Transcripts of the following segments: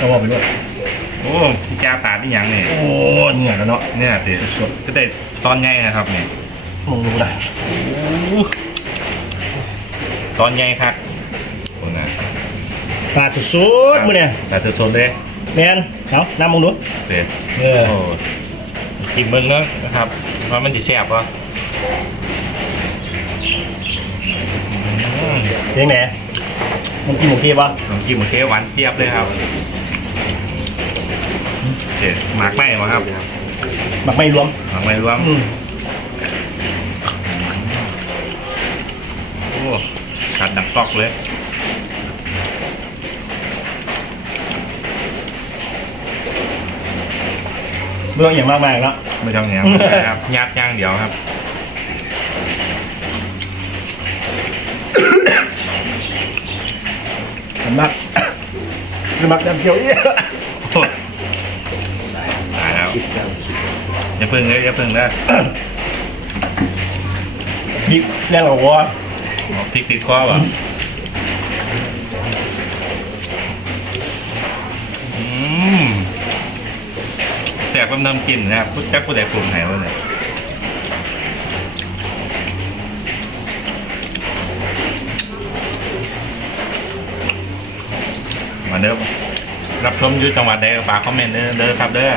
ก็ว่าไปด้วยโอ้แก้ปลาที่ยังเนี่ยโอ้เหนื่อยแล้วเนาะเนี่ยติสดก็ได้ตอนใหญ่นะครับเนี่ยมึงรู้ได้ตอนใหญ่ครับโอ้นะปลาสุดๆมื้อเนี่ยแต่สดๆเลยแมนเอาน้ำมึงดูเด็ดเออโอ้กินเบิ้งเนาะนะครับว่ามันจะแซ่บปะอืมเลี้ยงแหนมันกินหมูเทียบปะน้ำจิ้มโอเคหวานเจี๊ยบเลยครับ เด็ดหมากไหม้มาครับหมักไม่รวมหมากไหม้รวมอืมโอ้กัดดังกอกเลยเรื่องอย่างมากมายแล้ว ไม่ต้องแหนมครับยัดย่างเดียวครับมันมักมันมักน้ำเขียวเอี้ย โอ้ยตายแล้วอย่าพึ่งเลยอย่าพึ่งนะพริกแน่นอนวะเอาพริกติดคอป่ะอืมแสบกำน้ำกินนะครับพุทธจักผู้ใดปรุงไหนวะเนี่ยมาเด้อรับชมอยู่จังหวัดใดก็ฝากคอมเมนต์เด้อเด้อครับเด้อ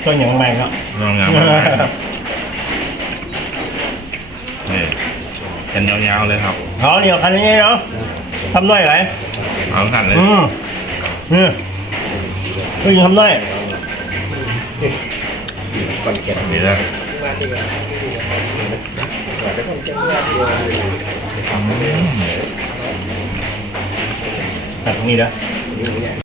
เรื่องอย่างมากมายแล้วลองงานมานี่เป็นยาวๆเลยครับเอาเหนียวคันนี้เนาะทำหน่อยไรเอาสั่นเลยอืมนี่เฮ้ยทำหน่อยนี่เลยตัดตรงนี้นะ